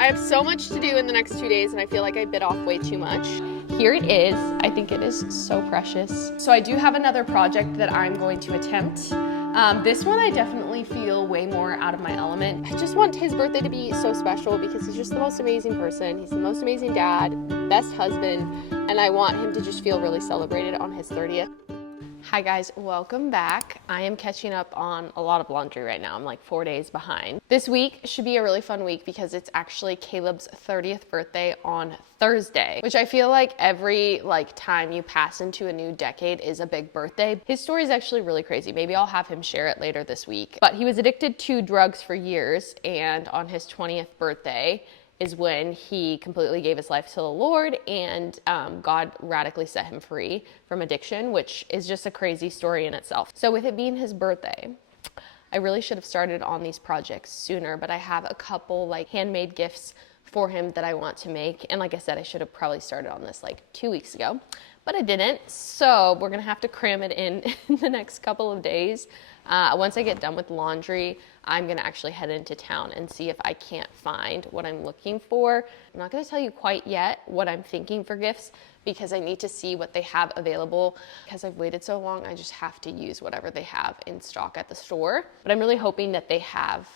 I have so much to do in the next 2 days and I feel like I bit off way too much. Here it is. I think it is so precious. So I do have another project that I'm going to attempt. This one I definitely feel way more out of my element. I just want his birthday to be so special because he's just the most amazing person. He's the most amazing dad, best husband, and I want him to just feel really celebrated on his 30th. Hi guys, welcome back. I am catching up on a lot of laundry right now. I'm like 4 days behind. This week should be a really fun week because it's actually Caleb's 30th birthday on Thursday, which I feel like every time you pass into a new decade is a big birthday. His story is actually really crazy. Maybe I'll have him share it later this week. But he was addicted to drugs for years, and on his 20th birthday is when he completely gave his life to the Lord, and God radically set him free from addiction, which is just a crazy story in itself. So with it being his birthday, I really should have started on these projects sooner, but I have a couple handmade gifts for him that I want to make. And like I said, I should have probably started on this 2 weeks ago, but I didn't. So we're gonna have to cram it in the next couple of days. Once I get done with laundry, I'm gonna actually head into town and see if I can't find what I'm looking for. I'm not gonna tell you quite yet what I'm thinking for gifts because I need to see what they have available. Because I've waited so long, I just have to use whatever they have in stock at the store. But I'm really hoping that they have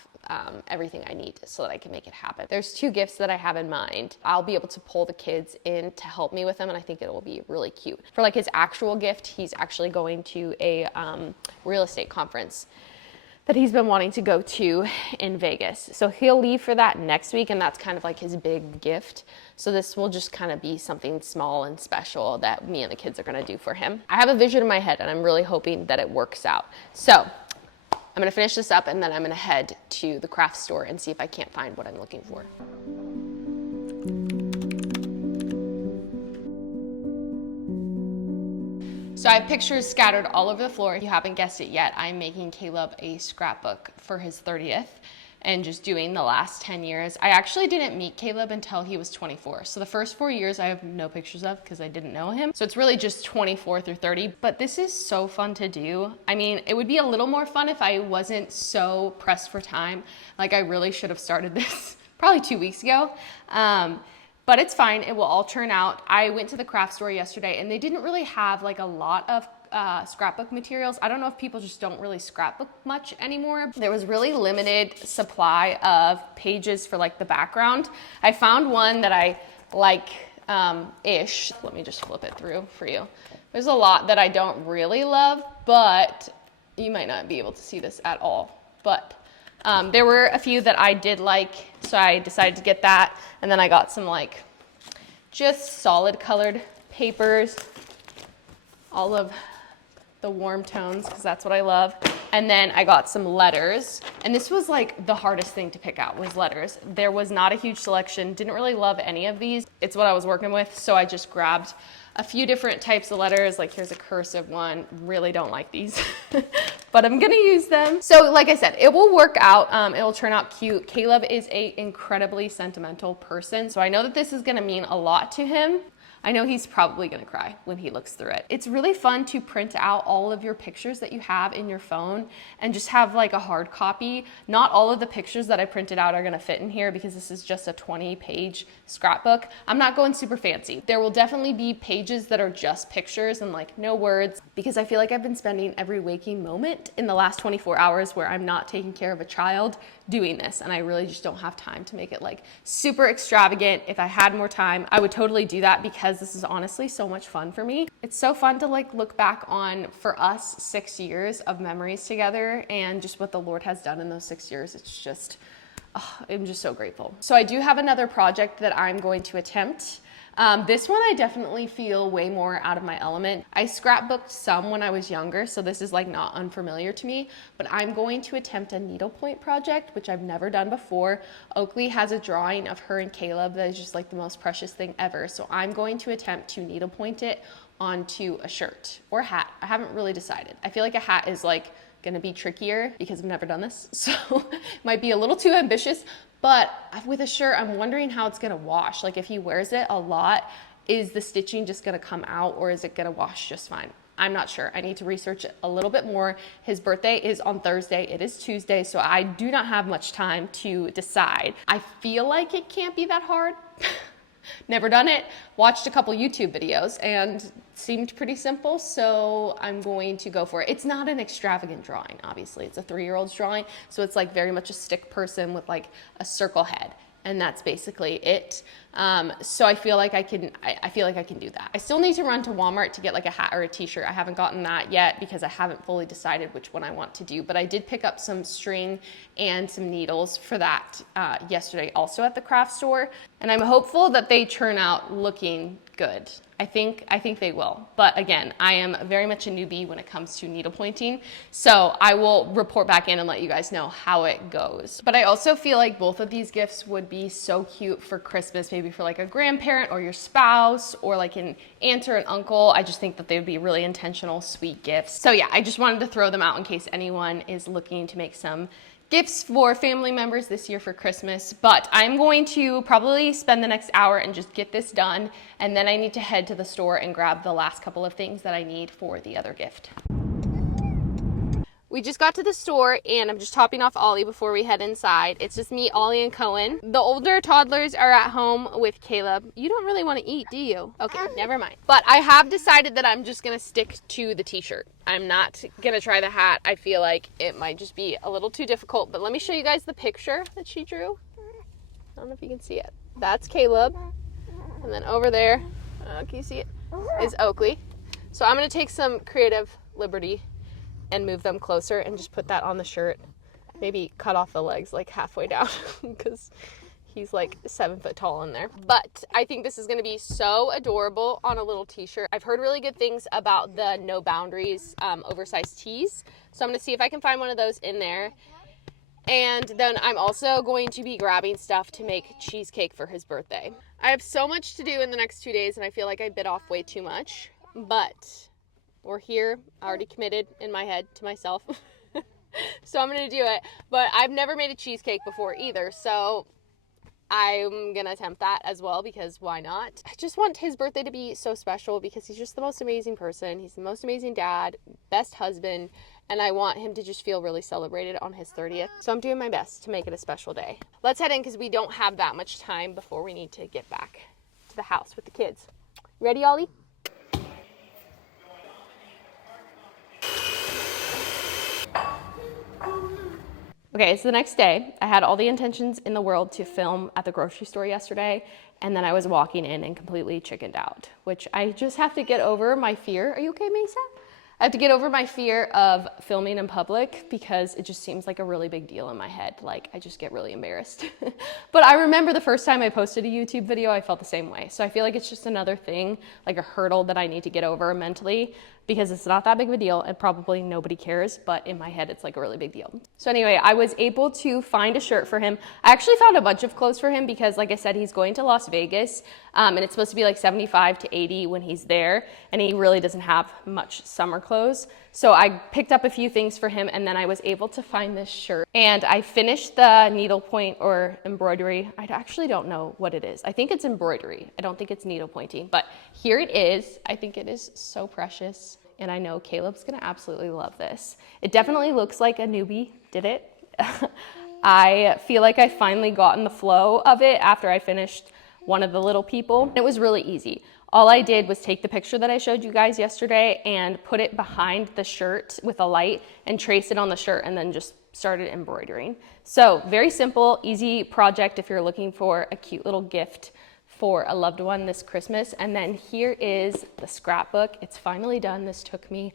everything I need so that I can make it happen. There's 2 gifts that I have in mind. I'll be able to pull the kids in to help me with them, and I think it will be really cute. For his actual gift, he's actually going to a real estate conference that he's been wanting to go to in Vegas. So he'll leave for that next week, and that's kind of his big gift. So this will just kind of be something small and special that me and the kids are gonna do for him. I have a vision in my head, and I'm really hoping that it works out. So I'm gonna finish this up, and then I'm gonna head to the craft store and see if I can't find what I'm looking for. So I have pictures scattered all over the floor. If you haven't guessed it yet, I'm making Caleb a scrapbook for his 30th and just doing the last 10 years. I actually didn't meet Caleb until he was 24. So the first 4 years I have no pictures of because I didn't know him. So it's really just 24 through 30, but this is so fun to do. I mean, it would be a little more fun if I wasn't so pressed for time. I really should have started this probably 2 weeks ago. But it's fine, it will all turn out. I went to the craft store yesterday and they didn't really have a lot of scrapbook materials. I don't know if people just don't really scrapbook much anymore. There was really limited supply of pages for the background. I found one that I ish. Let me just flip it through for you. There's a lot that I don't really love, but you might not be able to see this at all. But there were a few that I did like, so I decided to get that. And then I got some just solid colored papers, all of the warm tones, because that's what I love. And then I got some letters. And this was the hardest thing to pick out was letters. There was not a huge selection, didn't really love any of these. It's what I was working with, so I just grabbed a few different types of letters. Here's a cursive one. Really don't like these, but I'm gonna use them. So like I said, it will work out. It will turn out cute. Caleb is an incredibly sentimental person, so I know that this is gonna mean a lot to him. I know he's probably gonna cry when he looks through it. It's really fun to print out all of your pictures that you have in your phone and just have a hard copy. Not all of the pictures that I printed out are gonna fit in here because this is just a 20-page scrapbook. I'm not going super fancy. There will definitely be pages that are just pictures and no words, because I feel I've been spending every waking moment in the last 24 hours where I'm not taking care of a child doing this, and I really just don't have time to make it super extravagant. If I had more time, I would totally do that because this is honestly so much fun for me. It's so fun to look back on, for us, 6 years of memories together and just what the Lord has done in those 6 years. It's just, I'm just so grateful. So I do have another project that I'm going to attempt. This one I definitely feel way more out of my element. I scrapbooked some when I was younger, so this is not unfamiliar to me, but I'm going to attempt a needlepoint project, which I've never done before. Oakley has a drawing of her and Caleb that is just the most precious thing ever. So I'm going to attempt to needlepoint it onto a shirt or a hat. I haven't really decided. I feel a hat is gonna be trickier because I've never done this, so it might be a little too ambitious. But with a shirt, I'm wondering how it's gonna wash. If he wears it a lot, is the stitching just gonna come out or is it gonna wash just fine? I'm not sure. I need to research it a little bit more. His birthday is on Thursday. It is Tuesday, so I do not have much time to decide. I feel like it can't be that hard. Never done it. Watched a couple YouTube videos and seemed pretty simple, so I'm going to go for it. It's not an extravagant drawing, obviously. It's a 3-year-old's drawing, so it's like very much a stick person with like a circle head. And that's basically it. So I feel like I can do that. I still need to run to Walmart to get like a hat or a t-shirt. I haven't gotten that yet because I haven't fully decided which one I want to do, but I did pick up some string and some needles for that yesterday also at the craft store. And I'm hopeful that they turn out looking good. I think they will. But again, I am very much a newbie when it comes to needle pointing. So I will report back in and let you guys know how it goes. But I also feel like both of these gifts would be so cute for Christmas, maybe for like a grandparent or your spouse or like an aunt or an uncle. I just think that they would be really intentional, sweet gifts. So yeah, I just wanted to throw them out in case anyone is looking to make some gifts for family members this year for Christmas, but I'm going to probably spend the next hour and just get this done, and then I need to head to the store and grab the last couple of things that I need for the other gift. We just got to the store and I'm just topping off Ollie before we head inside. It's just me, Ollie, and Cohen. The older toddlers are at home with Caleb. You don't really want to eat, do you? Okay, never mind. But I have decided that I'm just going to stick to the t-shirt. I'm not going to try the hat. I feel like it might just be a little too difficult. But let me show you guys the picture that she drew. I don't know if you can see it. That's Caleb. And then over there, can you see it? Is Oakley. So I'm going to take some creative liberty and move them closer and just put that on the shirt. Maybe cut off the legs like halfway down because he's like 7 foot tall in there. But I think this is going to be so adorable on a little t-shirt. I've heard really good things about the No Boundaries oversized tees. So I'm going to see if I can find one of those in there. And then I'm also going to be grabbing stuff to make cheesecake for his birthday. I have so much to do in the next 2 days and I feel like I bit off way too much, but we're here. I already committed in my head to myself. So I'm going to do it. But I've never made a cheesecake before either. So I'm going to attempt that as well because why not? I just want his birthday to be so special because he's just the most amazing person. He's the most amazing dad, best husband. And I want him to just feel really celebrated on his 30th. So I'm doing my best to make it a special day. Let's head in because we don't have that much time before we need to get back to the house with the kids. Ready, Ollie? Okay, so the next day, I had all the intentions in the world to film at the grocery store yesterday, and then I was walking in and completely chickened out, which I just have to get over my fear. Are you okay, Mesa? I have to get over my fear of filming in public because it just seems like a really big deal in my head. Like, I just get really embarrassed. But I remember the first time I posted a YouTube video, I felt the same way. So I feel like it's just another thing, like a hurdle that I need to get over mentally because it's not that big of a deal and probably nobody cares, but in my head, it's like a really big deal. So anyway, I was able to find a shirt for him. I actually found a bunch of clothes for him because like I said, he's going to Las Vegas and it's supposed to be like 75 to 80 when he's there. And he really doesn't have much summer clothes. So I picked up a few things for him and then I was able to find this shirt. And I finished the needlepoint or embroidery. I actually don't know what it is. I think it's embroidery. I don't think it's needle pointing, but here it is. I think it is so precious. And I know Caleb's gonna absolutely love this. It definitely looks like a newbie did it. I feel like I finally got in the flow of it after I finished one of the little people. It was really easy. All I did was take the picture that I showed you guys yesterday and put it behind the shirt with a light and trace it on the shirt and then just started embroidering. So very simple, easy project if you're looking for a cute little gift for a loved one this Christmas. And then here is the scrapbook. It's finally done. This took me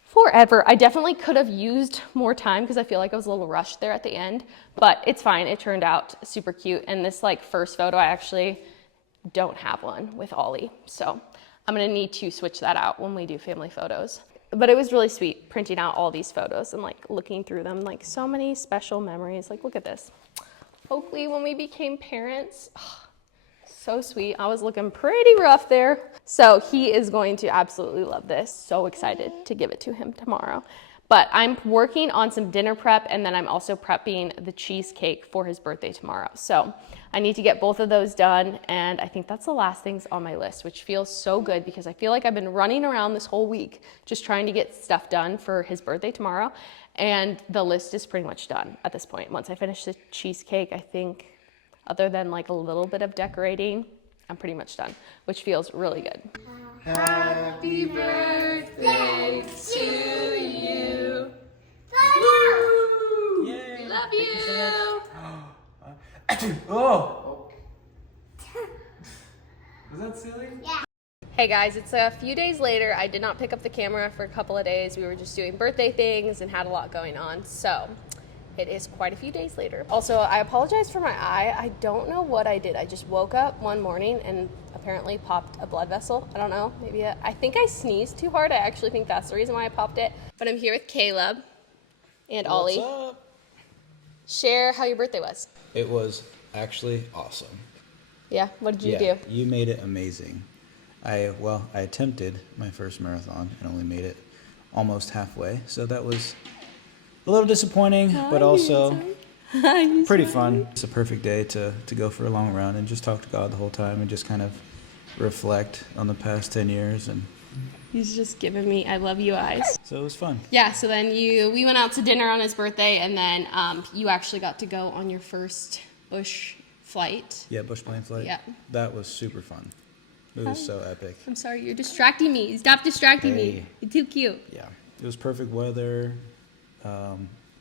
forever. I definitely could have used more time because I feel like I was a little rushed there at the end, but it's fine. It turned out super cute. And this like first photo, I actually don't have one with Ollie. So I'm gonna need to switch that out when we do family photos. But it was really sweet printing out all these photos and like looking through them, like so many special memories. Like look at this. Oakley when we became parents. So sweet. I was looking pretty rough there. So he is going to absolutely love this. So excited to give it to him tomorrow. But I'm working on some dinner prep, and then I'm also prepping the cheesecake for his birthday tomorrow. So I need to get both of those done, and I think that's the last things on my list, which feels so good because I feel like I've been running around this whole week just trying to get stuff done for his birthday tomorrow, and the list is pretty much done at this point. Once I finish the cheesecake, I think, other than like a little bit of decorating, I'm pretty much done, which feels really good. Happy birthday to you. Woo! Yay. Love you. Oh! Was that silly? Yeah. Hey guys, it's a few days later. I did not pick up the camera for a couple of days. We were just doing birthday things and had a lot going on. So it is quite a few days later. Also, I apologize for my eye. I don't know what I did. I just woke up one morning and apparently popped a blood vessel. I don't know, maybe I think I sneezed too hard. I actually think that's the reason why I popped it. But I'm here with Caleb and Ollie. What's up? Share how your birthday was. It was actually awesome. Yeah, what did you do? You made it amazing. I attempted my first marathon and only made it almost halfway. So that was a little disappointing, but also pretty fun. It's a perfect day to go for a long run and just talk to God the whole time and just kind of reflect on the past 10 years. And He's just giving me I love you eyes. so it was fun. Yeah, so then we went out to dinner on his birthday, and then you actually got to go on your first bush flight. Yeah, bush plane flight. Yeah. That was super fun. It was so epic. I'm sorry, you're distracting me. Stop distracting me. You're too cute. Yeah, it was perfect weather,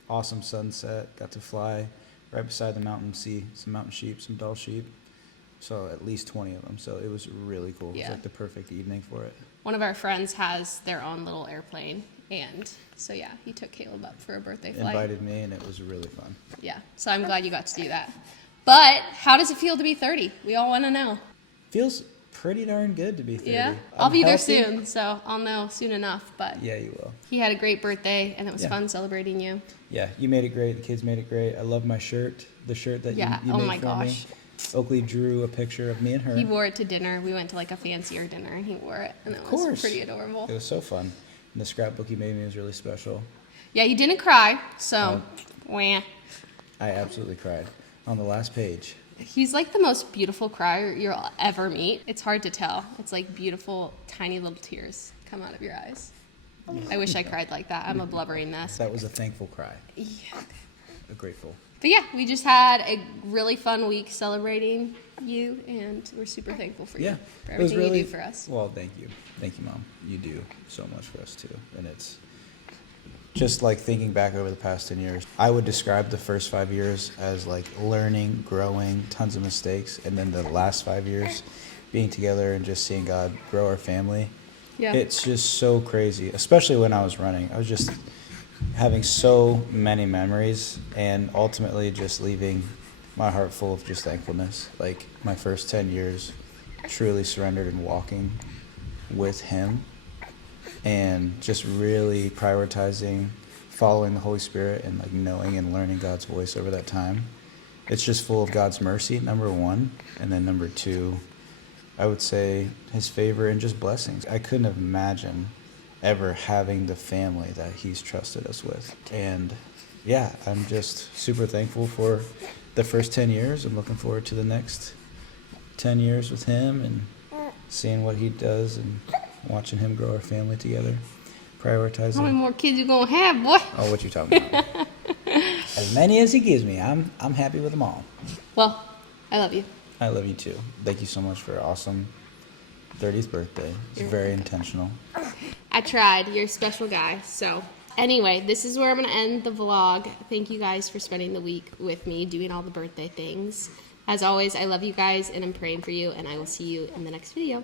awesome sunset. Got to fly right beside the mountain, see some mountain sheep, some Dall sheep. So at least 20 of them. So it was really cool. Yeah. It was like the perfect evening for it. One of our friends has their own little airplane, and so yeah, he took Caleb up for a birthday flight. Invited me, and it was really fun. Yeah, so I'm glad you got to do that. But how does it feel to be 30? We all want to know. Feels pretty darn good to be 30. Yeah, I'll be healthy. there soon, so I'll know soon enough. But Yeah, you will. he had a great birthday, and it was Yeah. fun celebrating you. Yeah, you made it great. The kids made it great. I love my shirt, the shirt that Yeah, you oh made my for gosh. me. Oakley drew a picture of me and her. He wore it to dinner. We went to like a fancier dinner, and he wore it, and it Of was course. pretty adorable. It was so fun. And the scrapbook he made me was really special. Yeah, he didn't cry, so wah. I absolutely cried on the last page. He's like the most beautiful crier you'll ever meet. It's hard to tell. It's like beautiful, tiny little tears come out of your eyes. I wish I cried like that. I'm a blubbering mess. That was a thankful cry. Yeah. A grateful. But yeah, we just had a really fun week celebrating you, and we're super thankful for you, Yeah. for It was everything you do for us. Well, thank you. Thank you, Mom. You do so much for us, too. And it's just like thinking back over the past 10 years, I would describe the first 5 years as like learning, growing, tons of mistakes. And then the last 5 years being together and just seeing God grow our family. Yeah. It's just so crazy, especially when I was running. I was just having so many memories and ultimately just leaving my heart full of just thankfulness. Like my first 10 years truly surrendered and walking with Him and just really prioritizing following the Holy Spirit and like knowing and learning God's voice over that time. It's just full of God's mercy, number one. And then number two, I would say His favor and just blessings. I couldn't have imagined ever having the family that He's trusted us with. And yeah, I'm just super thankful for the first 10 years. I'm looking forward to the next 10 years with Him and seeing what He does and watching Him grow our family together. Prioritizing. How many more kids you gonna have, boy? Oh, what you talking about? As many as He gives me. I'm happy with them all. Well, I love you. I love you too. Thank you so much for an awesome 30th birthday. It's very intentional. I tried. You're a special guy. So anyway, this is where I'm going to end the vlog. Thank you guys for spending the week with me doing all the birthday things. As always, I love you guys and I'm praying for you, and I will see you in the next video.